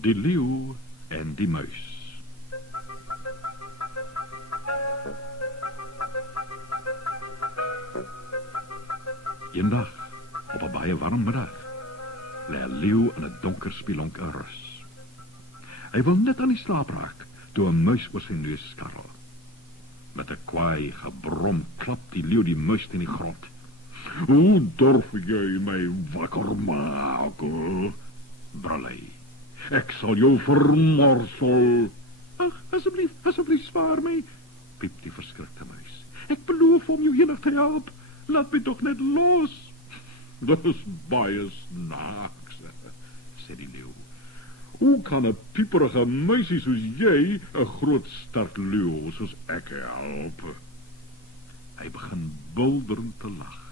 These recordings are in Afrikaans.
Die leeu en die muis. Eendag, op 'n baie warm middag, lê 'n leeu in 'n donker spilonk in rus. Hy wil net aan die slaap raak, toe 'n muis oor sy neus skarrel. Met 'n kwaai gebrom klap die leeu die muis teen die grond. "Hoe durf jy my wakker maak?" brul hy. "Ek sal jou vermorsel." "Ag, asseblief spaar my," piep die verskrikte muis. "Ek beloof om jou eendag te help. Laat my toch net los." "Dit is baie snaaks," sê die leeu. "Hoe kan 'n pieperige muisie soos jy 'n groot sterk leeu soos ek help?" Hy begin bulderend te lag.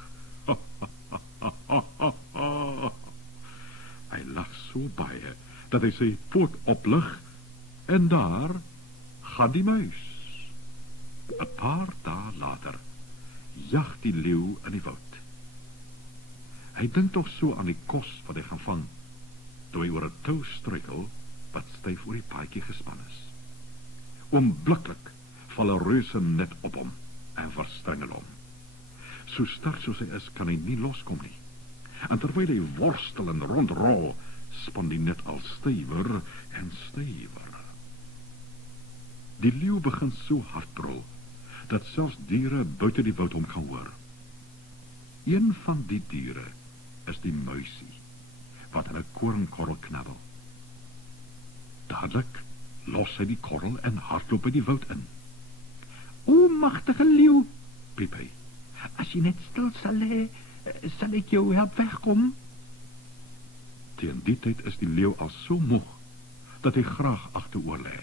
Hy lag so baie dat hy sy poot oplig en daar gaan die muis. 'n Paar dae later jag die leeu in die woud. Hy dink tog so aan die kos wat hy gaan vang, toe hy oor 'n tou struikel wat styf oor die paadjie gespan is. Oombliklik val 'n reuse net op hom en verstrengel hom. So sterk soos hy is, kan hy nie loskom nie. En terwyl hy worstel en rondrol, span die net al stywer en stywer. Die leeu begin so hard brul, dat selfs diere buite die woud hom kan hoor. Een van die diere is die muisie, wat in 'n koringkorrel knabbel. Dadelik los hy die korrel en hardloop by die woud in. "O, magtige leeu," piep hy, "as jy net stil sal lê, sal ek jou help wegkom." Teen die tyd is die leeu al so moeg, dat hy graag agteroor lê,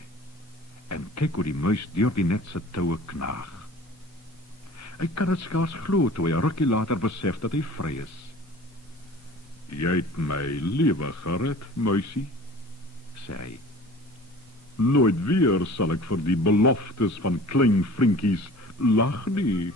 en kyk hoe die muis deur die net se toue knaag. Hy kan dit skaars glo toe hy 'n rukkie later besef dat hy vry is. "Jy het my lewe gered, muisie," sê hy. "Nooit weer sal ek vir die beloftes van klein vriendjies lag nie."